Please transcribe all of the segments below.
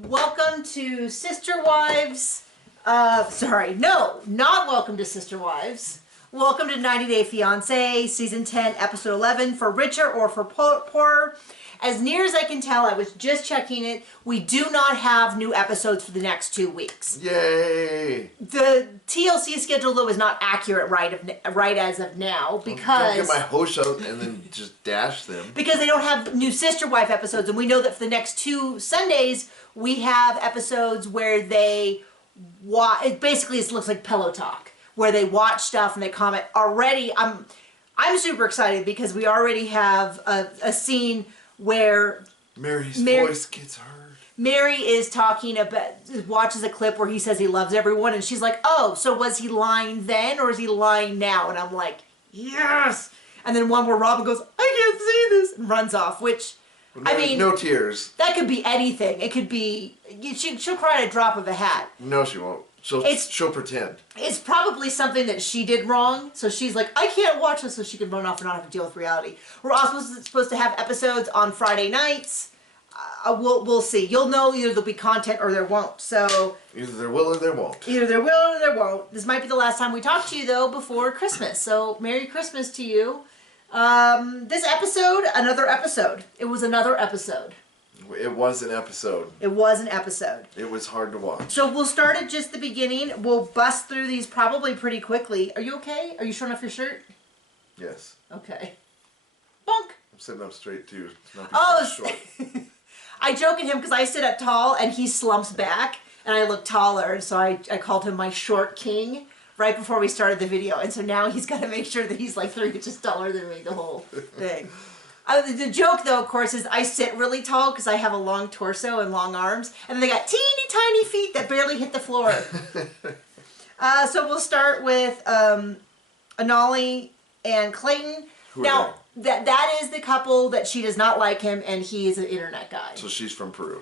Welcome to Sister Wives. Sorry, no, not welcome to Sister Wives. Welcome to 90 Day Fiance, Season 10, Episode 11, for richer or for poorer. As near as I can tell, I was just checking it, we do not have new episodes for the next 2 weeks. Yay! The TLC schedule, though, is not accurate right as of now, because... Don't get my hopes out and then just dash them. Because they don't have new Sister Wife episodes, and we know that for the next 2 Sundays, we have episodes where they watch... It basically looks like Pillow Talk, where they watch stuff and they comment. Already, I'm super excited because we already have a scene where Mary's voice gets heard. Mary is talking about, watches a clip where he says he loves everyone, and she's like, oh, so was he lying then or is he lying now? And I'm like, yes! And then one where Robin goes, I can't see this, and runs off, which, I mean... No tears. That could be anything. It could be, she'll cry at a drop of a hat. No, she won't. She'll pretend. It's probably something that she did wrong, so she's like, I can't watch this, so she can run off and not have to deal with reality. We're also supposed to have episodes on Friday nights. We'll see. You'll know either there'll be content or there won't. So either there will or there won't. Either there will or there won't. This might be the last time we talk to you, though, before Christmas. So Merry Christmas to you. This episode, another episode. It was another episode. It was an episode. It was an episode. It was hard to watch. So we'll start at just the beginning. We'll bust through these probably pretty quickly. Are you okay? Are you showing off your shirt? Yes. Okay. Bonk. I'm sitting up straight too. Oh, short. I joke at him because I sit up tall and he slumps back and I look taller. And so I called him my short king right before we started the video. And so now he's got to make sure that he's like 3 inches taller than me the whole thing. The joke, though, of course, is I sit really tall because I have a long torso and long arms, and then they got teeny tiny feet that barely hit the floor. So we'll start with Anali and Clayton. Now, that is the couple that she does not like him, and he is an internet guy. So she's from Peru.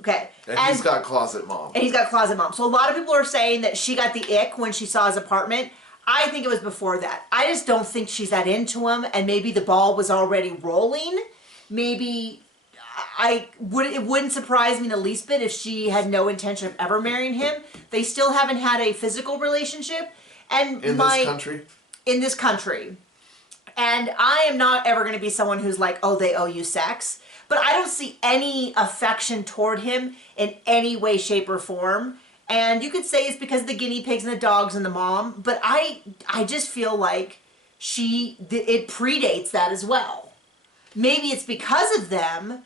Okay. And he's got closet mom. And he's got closet mom. So a lot of people are saying that she got the ick when she saw his apartment. I think it was before that. I just don't think she's that into him, and maybe the ball was already rolling. Maybe it wouldn't surprise me the least bit if she had no intention of ever marrying him. They still haven't had a physical relationship, and in this country. In this country, and I am not ever going to be someone who's like, oh, they owe you sex, but I don't see any affection toward him in any way, shape, or form. And you could say it's because of the guinea pigs and the dogs and the mom, but I just feel like it predates that as well. Maybe it's because of them,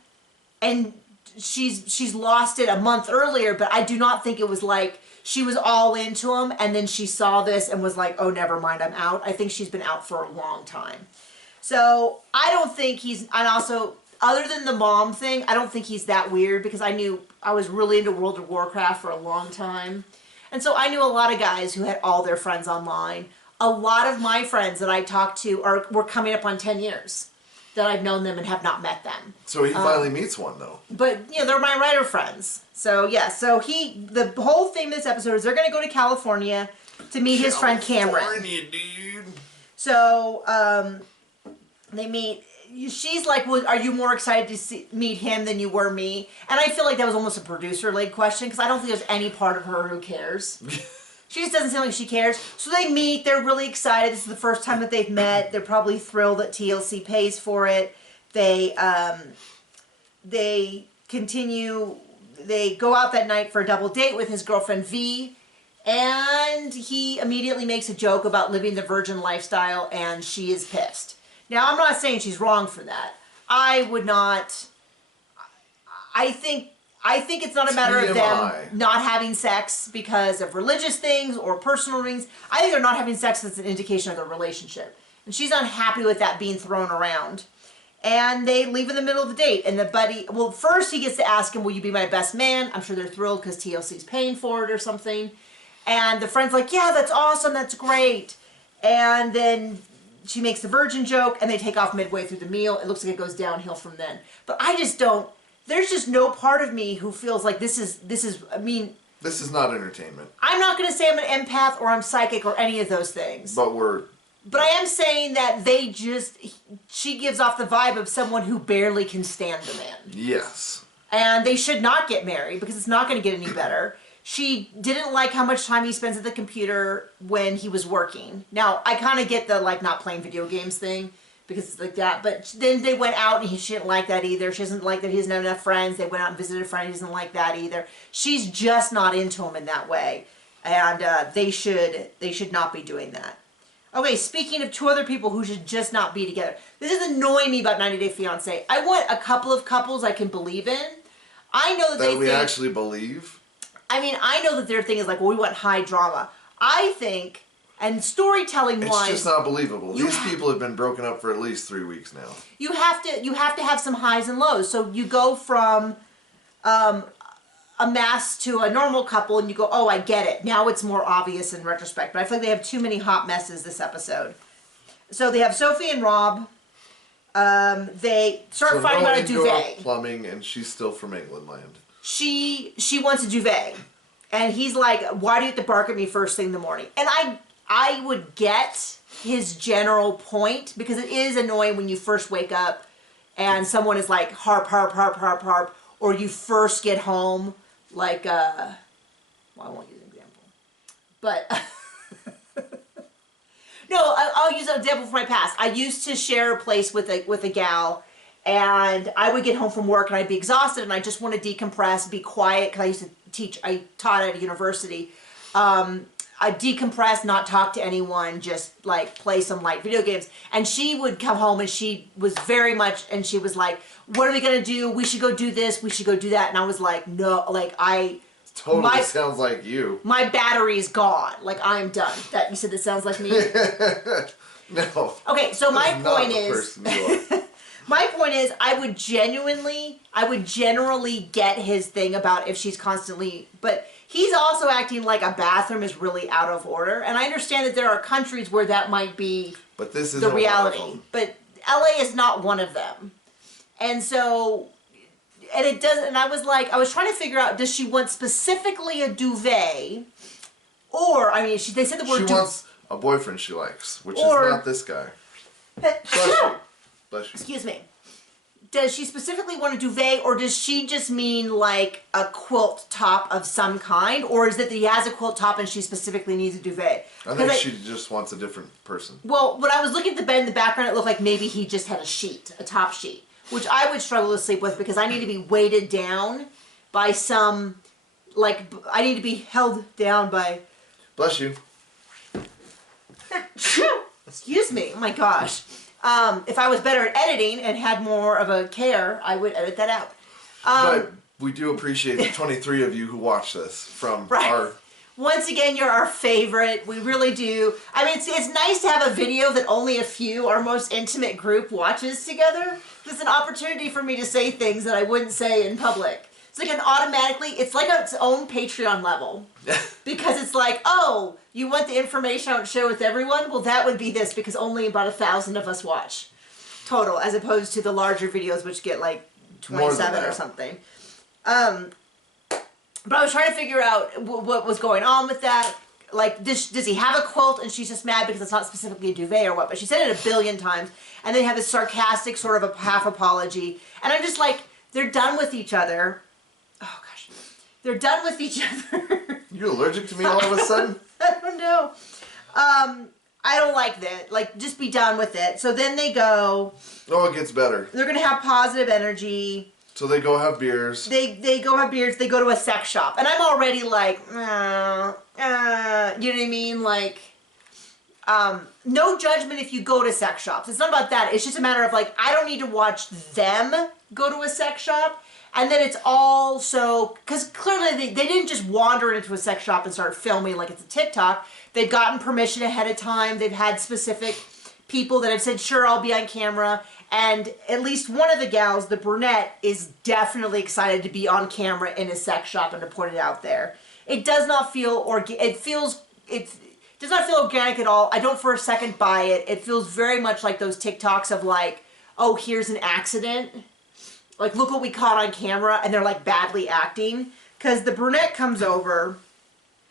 and she's lost it a month earlier, but I do not think it was like she was all into him and then she saw this and was like, oh, never mind, I'm out. I think she's been out for a long time. So I don't think and also, other than the mom thing, I don't think he's that weird because I was really into World of Warcraft for a long time. And so I knew a lot of guys who had all their friends online. A lot of my friends that I talked to were coming up on 10 years that I've known them and have not met them. So he finally meets one, though. But, they're my writer friends. So, yeah. So the whole thing this episode is they're going to go to California to meet his friend Cameron. California, dude. So, they meet... She's like, well, are you more excited to meet him than you were me? And I feel like that was almost a producer-led question because I don't think there's any part of her who cares. She just doesn't seem like she cares. So they meet. They're really excited. This is the first time that they've met. They're probably thrilled that TLC pays for it. They continue. They go out that night for a double date with his girlfriend V. And he immediately makes a joke about living the virgin lifestyle, and she is pissed. Now, I'm not saying she's wrong for that. I would not... I think it's not a matter of them not having sex because of religious things or personal things. I think they're not having sex as an indication of their relationship. And she's unhappy with that being thrown around. And they leave in the middle of the date. And the buddy... Well, first he gets to ask him, will you be my best man? I'm sure they're thrilled because TLC's paying for it or something. And the friend's like, yeah, that's awesome. That's great. And then... she makes the virgin joke, and they take off midway through the meal. It looks like it goes downhill from then. But I just don't... There's just no part of me who feels like this is... I mean... This is not entertainment. I'm not going to say I'm an empath or I'm psychic or any of those things. But I am saying that she gives off the vibe of someone who barely can stand the man. Yes. and they should not get married because it's not going to get any better. She didn't like how much time he spends at the computer when he was working. Now, I kind of get the, like, not playing video games thing, because it's like that. But then they went out, and she didn't like that either. She doesn't like that he doesn't have enough friends. They went out and visited a friend. He doesn't like that either. She's just not into him in that way. And they should not be doing that. Okay, speaking of two other people who should just not be together. This is annoying me about 90 Day Fiancé. I want a couple of couples I can believe in. I know that we actually believe. I mean, I know that their thing is like, well, we want high drama. I think, and storytelling wise, it's just not believable. These people have been broken up for at least 3 weeks now. You have to have some highs and lows. So you go from a mess to a normal couple, and you go, oh, I get it. Now it's more obvious in retrospect. But I feel like they have too many hot messes this episode. So they have Sophie and Rob. They start fighting about a duvet. Plumbing, and she's still from England land. She wants a duvet, and he's like, why do you have to bark at me first thing in the morning? And I would get his general point, because it is annoying when you first wake up and someone is like harp, harp, harp, harp, harp, or you first get home, like, well, I won't use an example, but, no, I'll use an example from my past. I used to share a place with a gal, and I would get home from work and I'd be exhausted and I just want to decompress, be quiet, because I taught at a university. I'd decompress, not talk to anyone, just like play some light video games. And she would come home and she was very much, and she was like, what are we going to do? We should go do this. We should go do that. And I was like, no, like Totally sounds like you. My battery's gone. Like, I'm done. That you said that sounds like me? No. Okay, so my point is... person you are. My point is, I would generally get his thing about if she's constantly, but he's also acting like a bathroom is really out of order. And I understand that there are countries where that might be but this is the reality. But LA is not one of them. And so, and it doesn't, and I was trying to figure out, does she want specifically a duvet? Or, I mean, they said the word She wants a boyfriend she likes, which is not this guy. Bless you. Bless you. Excuse me. Does she specifically want a duvet, or does she just mean like a quilt top of some kind? Or is it that he has a quilt top and she specifically needs a duvet? I think she just wants a different person. Well, when I was looking at the bed in the background, it looked like maybe he just had a top sheet, which I would struggle to sleep with because I need to be weighted down by some, like, I need to be held down by... Bless you. Excuse me. Oh my gosh. If I was better at editing and had more of a care, I would edit that out. But we do appreciate the 23 of you who watch this from our... Once again, you're our favorite. We really do. I mean, it's nice to have a video that only a few, our most intimate group, watches together. It's an opportunity for me to say things that I wouldn't say in public. It's like it's like its own Patreon level. Because it's like, oh, you want the information I don't share with everyone? Well, that would be this, because only about 1,000 of us watch total, as opposed to the larger videos, which get like 27 or something. But I was trying to figure out what was going on with that. Like, does he have a quilt and she's just mad because it's not specifically a duvet or what? But she said it 1 billion times. And they have this sarcastic sort of a half apology. And I'm just like, they're done with each other. Oh, gosh. They're done with each other. You allergic to me all of a sudden? I don't know. I don't like that. Like, just be done with it. So then they go. Oh, it gets better. They're going to have positive energy. So they go have beers. They go have beers. They go to a sex shop. And I'm already like, you know what I mean? Like, no judgment if you go to sex shops. It's not about that. It's just a matter of like, I don't need to watch them go to a sex shop. And then it's all so, because clearly they didn't just wander into a sex shop and start filming like it's a TikTok. They've gotten permission ahead of time. They've had specific people that have said, sure, I'll be on camera. And at least one of the gals, the brunette, is definitely excited to be on camera in a sex shop and to put it out there. It does not feel it does not feel organic at all. I don't for a second buy it. It feels very much like those TikToks of like, oh, here's an accident. Like, look what we caught on camera, and they're like badly acting. Because the brunette comes over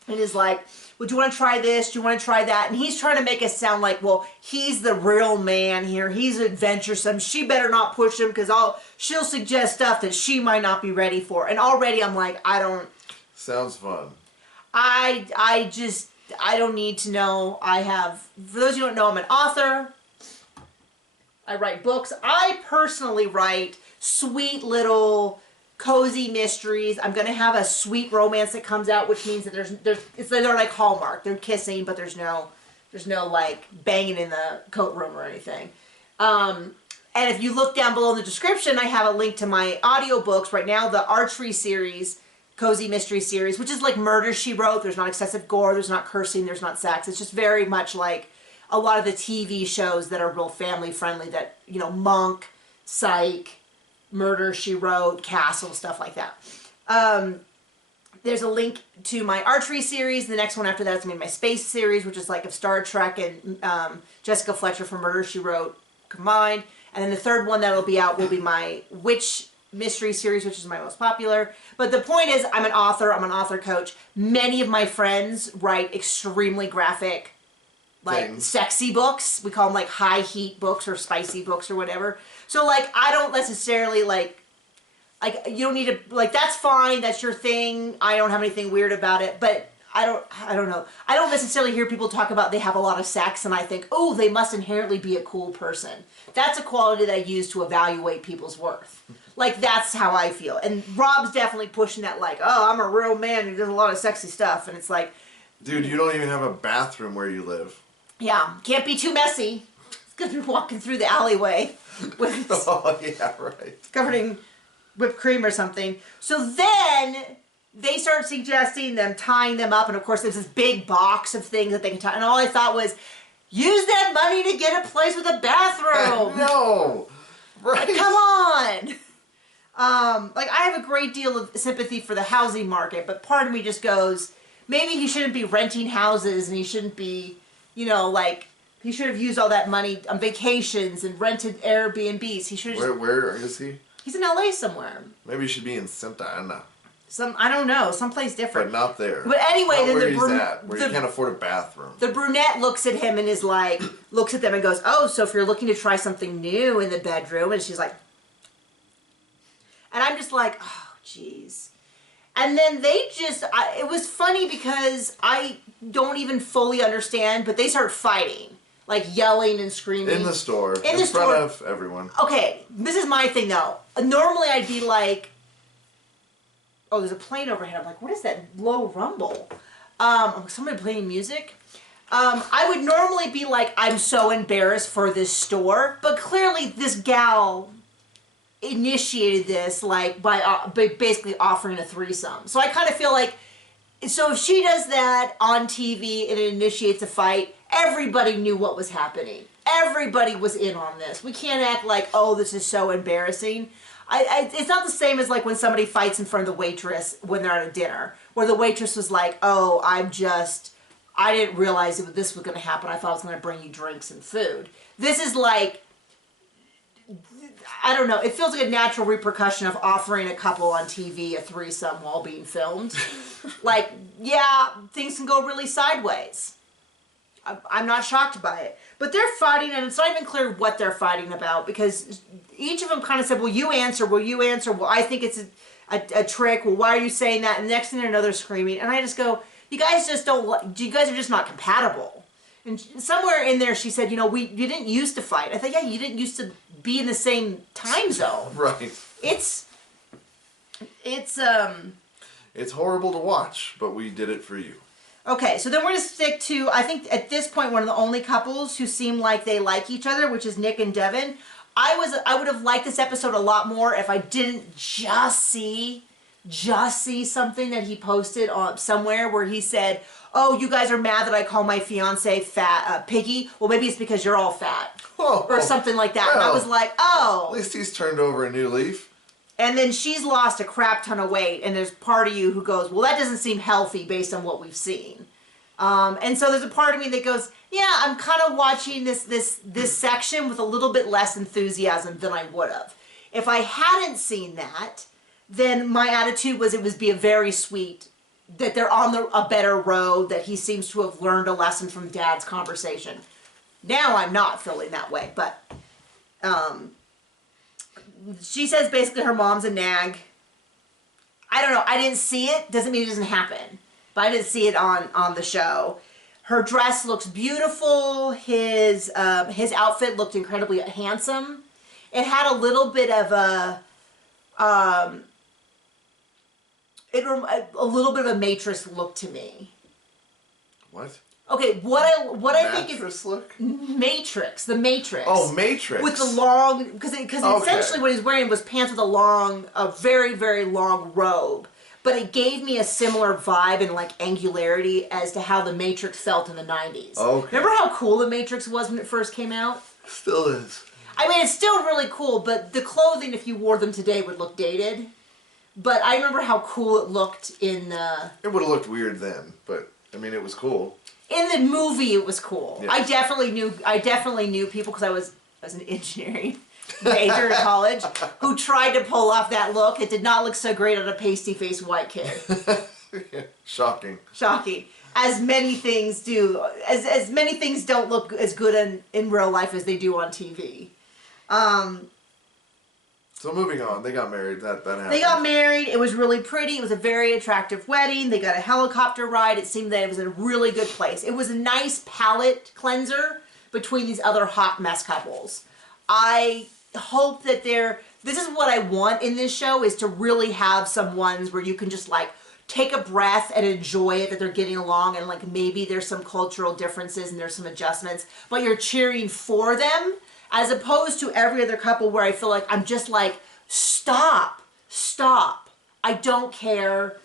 and is like, well, do you want to try this? Do you want to try that? And he's trying to make it sound like, well, he's the real man here. He's adventuresome. She better not push him because she'll suggest stuff that she might not be ready for. And already I'm like, I don't. Sounds fun. I don't need to know. For those who don't know, I'm an author. I write books. I personally write sweet little cozy mysteries. I'm gonna have a sweet romance that comes out, which means that they're like Hallmark. They're kissing, but there's no like banging in the coat room or anything. And if you look down below in the description, I have a link to my audiobooks right now, the Archery series, cozy mystery series, which is like Murder, She Wrote. There's not excessive gore, there's not cursing, there's not sex. It's just very much like a lot of the TV shows that are real family friendly, that, you know, Monk, Psych, Murder, She Wrote, Castle, stuff like that. There's a link to my Archery series. The next one after that is going to be my Space series, which is like of Star Trek and Jessica Fletcher from Murder, She Wrote combined. And then the third one that will be out will be my Witch mystery series, which is my most popular. But the point is, I'm an author. I'm an author coach. Many of my friends write extremely graphic, like sexy books. We call them like high heat books or spicy books or whatever. So like, I don't necessarily like you don't need to, like, that's fine. That's your thing. I don't have anything weird about it, but I don't know. I don't necessarily hear people talk about they have a lot of sex and I think, oh, they must inherently be a cool person. That's a quality that I use to evaluate people's worth. Like, that's how I feel. And Rob's definitely pushing that, like, oh, I'm a real man who does a lot of sexy stuff. And it's like, dude, you don't even have a bathroom where you live. Yeah, can't be too messy. It's gonna be walking through the alleyway with oh yeah, right. covered in whipped cream or something. So then they start suggesting them tying them up, and of course there's this big box of things that they can tie. And all I thought was, use that money to get a place with a bathroom. No, right? Like, come on. Like, I have a great deal of sympathy for the housing market, but part of me just goes, maybe he shouldn't be renting houses, and he shouldn't be, you know, like, he should have used all that money on vacations and rented Airbnbs. He should have. Where is he? He's in LA somewhere. Maybe he should be in Santa Ana. I don't know, someplace different. But not there. But anyway, not then where he's at, where you can't afford a bathroom. The brunette looks at him and is like, looks at them and goes, oh, so if you're looking to try something new in the bedroom, and she's like, and I'm just like, oh, jeez. And then they just, it was funny because I don't even fully understand, but they start fighting. Like yelling and screaming. In the store. In front of everyone. Okay, this is my thing though. Normally I'd be like, oh, there's a plane overhead. I'm like, what is that low rumble? Somebody playing music? I would normally be like, I'm so embarrassed for this store. But clearly this gal initiated this, like, by basically offering a threesome. So I kind of feel like, so if she does that on TV and it initiates a fight, everybody knew what was happening. Everybody was in on this. We can't act like, oh, this is so embarrassing. It's not the same as like when somebody fights in front of the waitress when they're at a dinner, where the waitress was like, oh, I didn't realize this was going to happen. I thought I was going to bring you drinks and food. This is like, I don't know. It feels like a natural repercussion of offering a couple on TV a threesome while being filmed. Like, yeah, things can go really sideways. I'm not shocked by it. But they're fighting, and it's not even clear what they're fighting about, because each of them kind of said, well, you answer, well, I think it's a trick, well, why are you saying that? And the next thing they know, they're screaming. And I just go, you guys are just not compatible. And somewhere in there she said, you know, you didn't used to fight. I thought, yeah, you didn't used to be in the same time zone. Right. It's horrible to watch, but we did it for you. Okay, so then we're going to stick to, I think at this point, one of the only couples who seem like they like each other, which is Nick and Devin. I would have liked this episode a lot more if I didn't just see something that he posted on somewhere where he said, oh, you guys are mad that I call my fiance fat, piggy. Well, maybe it's because you're all fat. Whoa. Or something like that. Well, and I was like, oh. At least he's turned over a new leaf. And then she's lost a crap ton of weight, and there's part of you who goes, well, that doesn't seem healthy based on what we've seen. And so there's a part of me that goes, yeah, I'm kind of watching this section with a little bit less enthusiasm than I would have. If I hadn't seen that, then my attitude was it would be a very sweet that they're on a better road, that he seems to have learned a lesson from Dad's conversation. Now I'm not feeling that way, but she says basically her mom's a nag. I don't know. I didn't see it. Doesn't mean it doesn't happen. But I didn't see it on the show. Her dress looks beautiful. His outfit looked incredibly handsome. It had a little bit of a little bit of a Matrix look to me. What? Okay, what I think is look? Matrix, the Matrix. Oh, Matrix. With the long, because essentially what he's wearing was pants with a very, very long robe. But it gave me a similar vibe and like angularity as to how the Matrix felt in the 90s. Okay. Remember how cool the Matrix was when it first came out? Still is. I mean, it's still really cool, but the clothing, if you wore them today, would look dated. But I remember how cool it looked in the... It would have looked weird then, but I mean, it was cool. In the movie, it was cool. Yes. I definitely knew people because I was an engineering major in college who tried to pull off that look. It did not look so great on a pasty-faced white kid. Shocking. Shocking. As many things do. As many things don't look as good in real life as they do on TV. So moving on, they got married. That happened. They got married. It was really pretty. It was a very attractive wedding. They got a helicopter ride. It seemed that it was in a really good place. It was a nice palate cleanser between these other hot mess couples. I hope that this is what I want in this show, is to really have some ones where you can just like take a breath and enjoy it, that they're getting along, and like maybe there's some cultural differences and there's some adjustments, but you're cheering for them. As opposed to every other couple where I feel like I'm just like, stop. I don't care.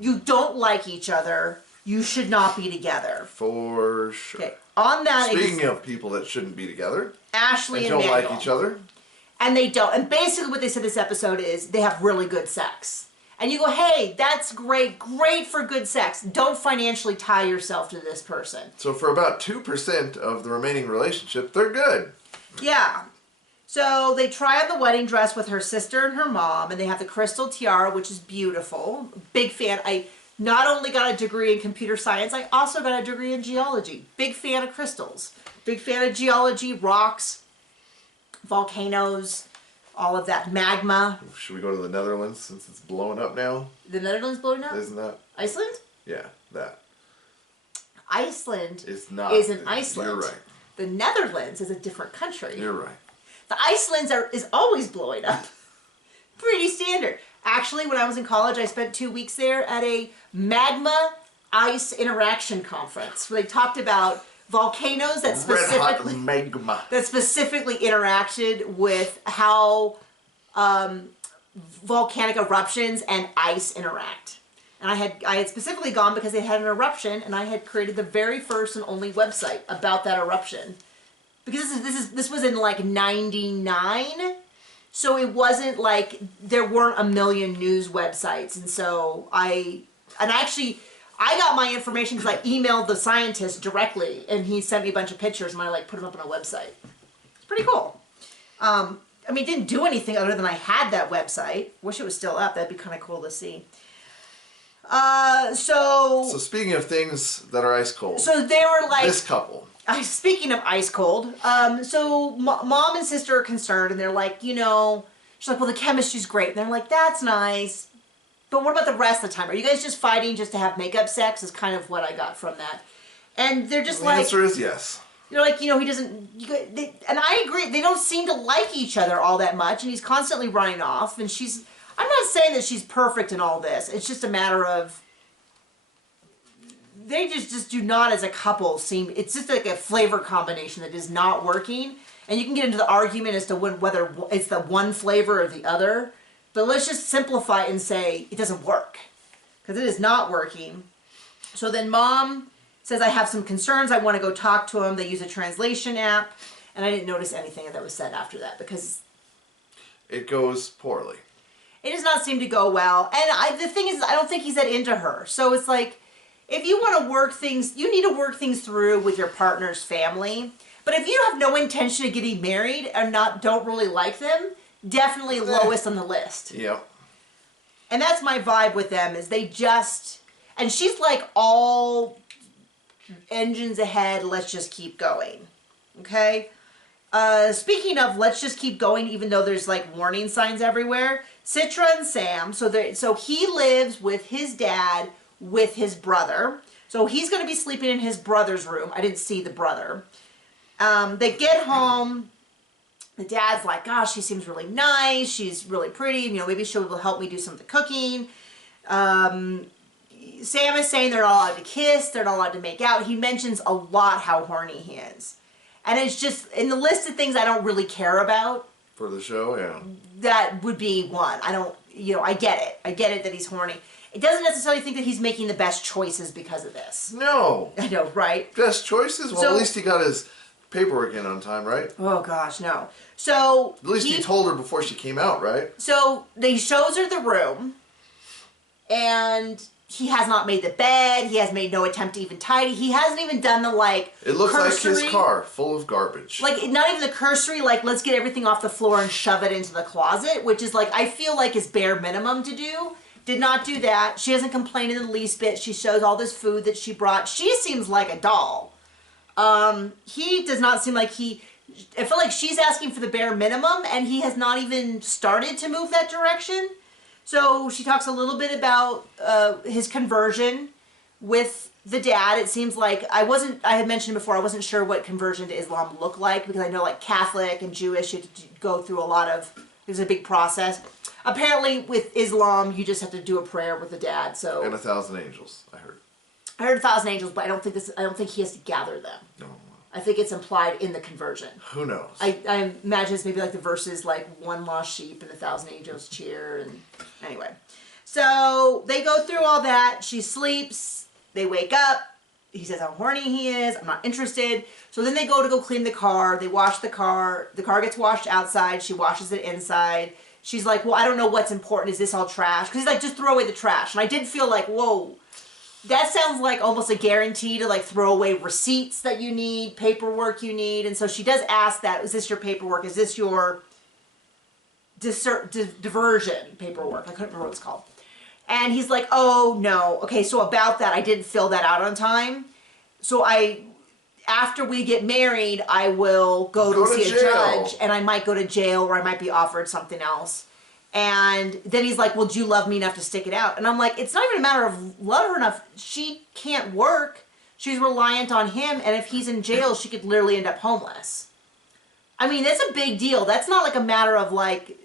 You don't like each other. You should not be together. For sure. Okay. On that. Speaking of people that shouldn't be together. Ashley and don't Manuel. like each other. And they don't. And basically what they said this episode is they have really good sex. And you go, hey, that's great. Great for good sex. Don't financially tie yourself to this person. So for about 2% of the remaining relationship, they're good. Yeah. So they try on the wedding dress with her sister and her mom, and they have the crystal tiara, which is beautiful. Big fan. I not only got a degree in computer science, I also got a degree in geology. Big fan of crystals. Big fan of geology, rocks, volcanoes, all of that. Magma. Should we go to the Netherlands since it's blowing up now? The Netherlands blowing up? Isn't that? Iceland? Yeah, that. Iceland isn't Iceland. You're right. The Netherlands is a different country. You're right. The Iceland is always blowing up. Pretty standard. Actually, when I was in college, I spent 2 weeks there at a magma ice interaction conference where they talked about volcanoes that specifically interacted with how volcanic eruptions and ice interact. And I had specifically gone because they had an eruption, and I had created the very first and only website about that eruption. Because this was in like '99, so it wasn't like there weren't a million news websites, and so I got my information because I emailed the scientist directly, and he sent me a bunch of pictures, and I like put them up on a website. It's pretty cool. I mean, it didn't do anything other than I had that website. Wish it was still up. That'd be kind of cool to see. So speaking of things that are ice cold. So they were like this couple. Speaking of ice cold, so mom and sister are concerned, and they're like, she's like, well, the chemistry's great. And they're like, that's nice. But what about the rest of the time? Are you guys just fighting just to have makeup sex? Is kind of what I got from that. And they're just like... The answer is yes. You're like, he doesn't... and I agree. They don't seem to like each other all that much, and he's constantly running off. And she's... I'm not saying that she's perfect in all this. It's just a matter of... They just do not, as a couple, seem... It's just like a flavor combination that is not working. And you can get into the argument as to whether it's the one flavor or the other. But let's just simplify it and say it doesn't work. Because it is not working. So then mom says, I have some concerns. I want to go talk to him. They use a translation app. And I didn't notice anything that was said after that because... It goes poorly. It does not seem to go well. And the thing is, I don't think he's that into her. So it's like... If you want to work things, you need to work things through with your partner's family. But if you have no intention of getting married and don't really like them, definitely lowest on the list. Yep. And that's my vibe with them, is they just... And she's like, all engines ahead, let's just keep going. Okay? Speaking of let's just keep going, even though there's like warning signs everywhere, Citra and Sam, so he lives with his dad, with his brother. So he's going to be sleeping in his brother's room. I didn't see the brother. They get home. The dad's like, gosh, she seems really nice. She's really pretty. You know, maybe she'll help me do some of the cooking. Sam is saying they're not allowed to kiss. They're not allowed to make out. He mentions a lot how horny he is. And it's just, in the list of things I don't really care about. For the show, yeah. That would be one. I don't, I get it. I get it that he's horny. It doesn't necessarily think that he's making the best choices because of this. No. I know, right? Best choices? Well, at least he got his paperwork in on time, right? Oh, gosh, no. So... At least he told her before she came out, right? So, he shows her the room, and he has not made the bed. He has made no attempt to even tidy. He hasn't even done the, like, It looks cursory, like his car, full of garbage. Like, not even the cursory, like, let's get everything off the floor and shove it into the closet, which is, like, I feel like is bare minimum to do. Did not do that. She doesn't complain in the least bit. She shows all this food that she brought. She seems like a doll. He does not seem like I feel like she's asking for the bare minimum, and he has not even started to move that direction. So she talks a little bit about his conversion with the dad. It seems like I had mentioned before, I wasn't sure what conversion to Islam looked like, because I know like Catholic and Jewish, you have to go through there's a big process. Apparently with Islam, you just have to do a prayer with the dad. So and 1,000 angels, I heard. I heard 1,000 angels, but I don't think he has to gather them. No. I think it's implied in the conversion. Who knows? I imagine it's maybe like the verses like one lost sheep and 1,000 angels cheer, and anyway. So they go through all that. She sleeps. They wake up. He says how horny he is. I'm not interested. So then they go clean the car. They wash the car. The car gets washed outside. She washes it inside. She's like, well, I don't know what's important. Is this all trash? Because he's like, just throw away the trash. And I did feel like, whoa. That sounds like almost a guarantee to like throw away receipts that you need, paperwork you need. And so she does ask that, is this your paperwork? Is this your diversion paperwork? I couldn't remember what it's called. And he's like, oh no. Okay, so about that, I didn't fill that out on time. So after we get married, I will go to see a judge, and I might go to jail, or I might be offered something else. And then he's like, well, do you love me enough to stick it out? And I'm like, it's not even a matter of love her enough. She can't work. She's reliant on him. And if he's in jail, she could literally end up homeless. I mean, that's a big deal. That's not like a matter of like,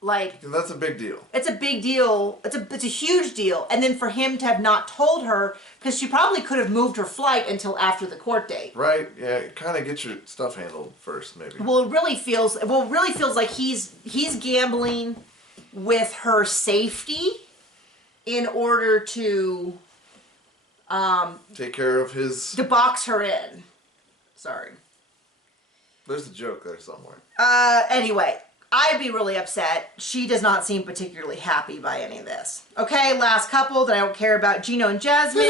that's a big deal. It's a big deal. It's a huge deal. And then for him to have not told her, because she probably could have moved her flight until after the court date. Right. Yeah. Kind of get your stuff handled first, maybe. Well, it really feels like he's gambling with her safety in order to take care of his, to box her in. Sorry. There's a joke there somewhere. Anyway. I'd be really upset. She does not seem particularly happy by any of this. Okay, last couple that I don't care about, Gino and Jasmine.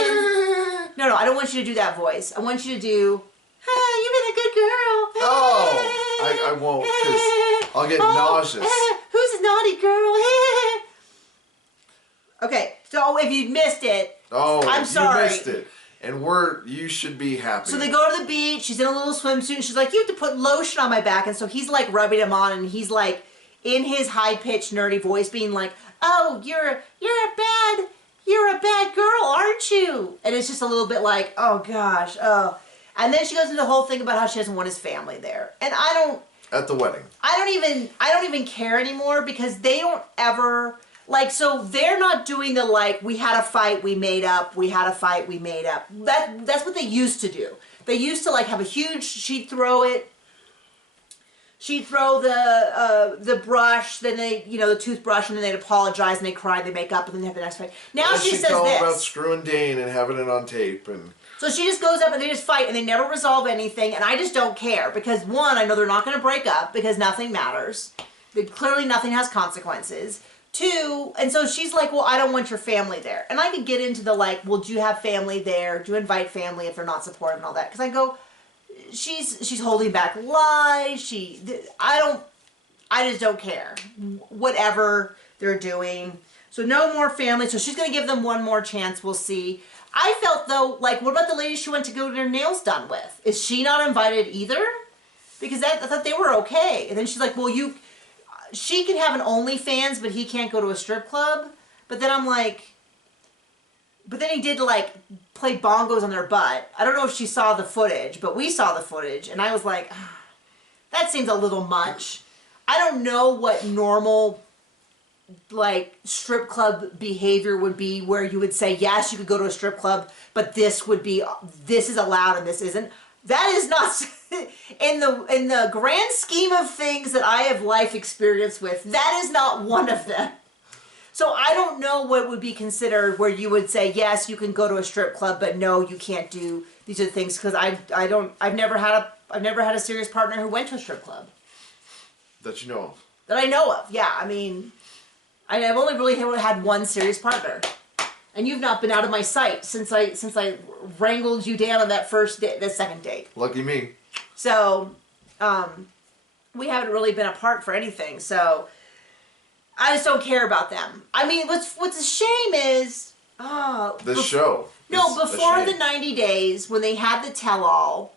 No, I don't want you to do that voice. I want you to do, hey, you've been a good girl. Oh, I won't, because I'll get nauseous. Who's a naughty girl? Okay, so if you missed it, I'm sorry. You missed it. And you should be happy. So they go to the beach, she's in a little swimsuit, and she's like, you have to put lotion on my back. And so he's like rubbing him on, and he's like, in his high-pitched, nerdy voice, being like, oh, you're a bad girl, aren't you? And it's just a little bit like, oh gosh, oh. And then she goes into the whole thing about how she doesn't want his family there. And at the wedding. I don't even care anymore, because they don't ever... Like, so they're not doing the, like, we had a fight, we made up, we had a fight, we made up. That's what they used to do. They used to, like, have a huge, she'd throw the brush, then the toothbrush, and then they'd apologize, and they'd cry, they make up, and then they have the next fight. Now she says this. About screwing Dane and having it on tape. And so she just goes up, and they just fight, and they never resolve anything, and I just don't care. Because, one, I know they're not going to break up, because nothing matters. Clearly nothing has consequences. Two, and so she's like, well, I don't want your family there. And I could get into the like, well, do you have family there? Do you invite family if they're not supportive and all that? Because I go, she's holding back lies. I just don't care. Whatever they're doing. So no more family. So she's going to give them one more chance. We'll see. I felt, though, like, what about the lady she went to go get her nails done with? Is she not invited either? Because I thought they were okay. And then she's like, well, she can have an OnlyFans, but he can't go to a strip club. But then I'm like, but then he did, like, play bongos on their butt. I don't know if she saw the footage, but we saw the footage. And I was like, that seems a little much. I don't know what normal, like, strip club behavior would be where you would say, yes, you could go to a strip club, but this is allowed and this isn't. That is not, in the grand scheme of things that I have life experience with, that is not one of them. So I don't know what would be considered where you would say, yes, you can go to a strip club, but no, you can't do these other things, because I've never had a serious partner who went to a strip club. That you know of. That I know of, yeah. I mean, I've only really had one serious partner. And you've not been out of my sight since I wrangled you down on that second date. Lucky me. So, we haven't really been apart for anything. So, I just don't care about them. I mean, what's a shame is this show. No, before the 90 days when they had the tell-all,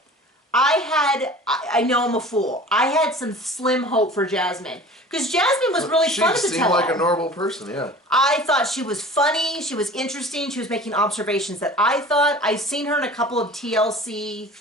I know I'm a fool. I had some slim hope for Jasmine. Because Jasmine was really fun at the tell-all. She seemed like a normal person, yeah. I thought she was funny. She was interesting. She was making observations that I thought. I've seen her in a couple of TLC,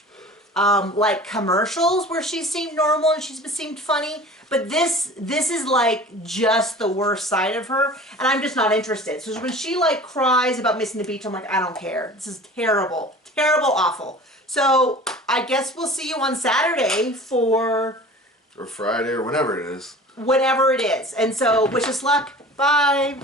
like, commercials where she seemed normal and she seemed funny. But this is, like, just the worst side of her. And I'm just not interested. So when she, like, cries about missing the beach, I'm like, I don't care. This is terrible. Terrible, awful. So I guess we'll see you on Saturday for... Or Friday or whenever it is. Whenever it is. And so wish us luck. Bye.